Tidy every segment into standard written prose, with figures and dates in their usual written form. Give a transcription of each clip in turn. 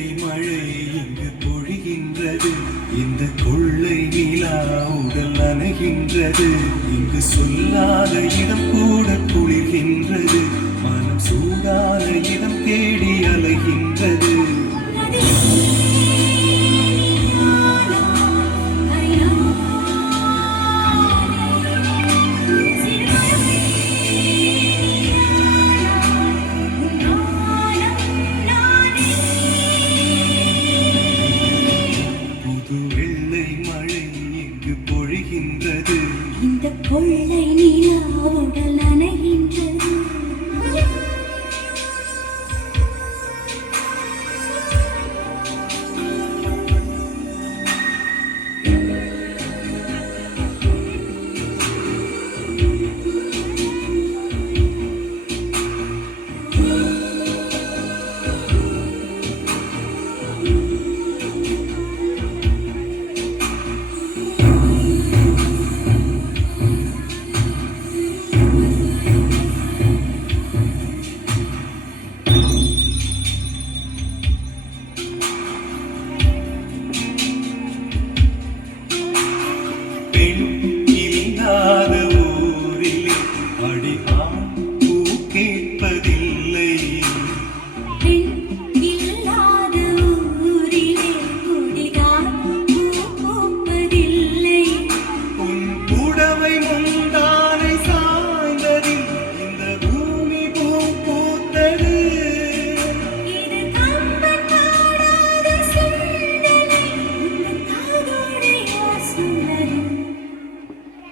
வெள்ளை மழை இங்கு பொழிகின்றது. இந்த கொள்ளை நிலா உடல் நனைகின்றது. இங்கு சொல்லாத இடம் கூட குளிர்கின்றது. மனம் சூடான இடம் தேடி அலைகின்றது. இந்த கொள்ளை நிலா உடல் நனைகின்றது. இல்லாத ஊரிலே அடியான் பூ கேட்பதில்லை. இல்லாத ஊரிலே கொடிகான் பூ பூப்பதில்லை. உன் புடவை முந்தானை சாய்ந்ததில் இந்த பூமி பூ பூத்தது. இது கம்பன் பாடாத சிந்தனை, உன் காதோடு யாசுனது.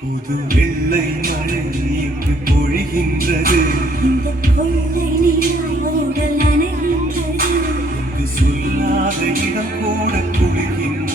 புது வெள்ளை மழை இங்கு பொழிகின்றது. இந்த கொள்ளை நிலா உடல் நனைகின்றது. இங்கு சொல்லாத இடம் கூட குளிர்கின்றது.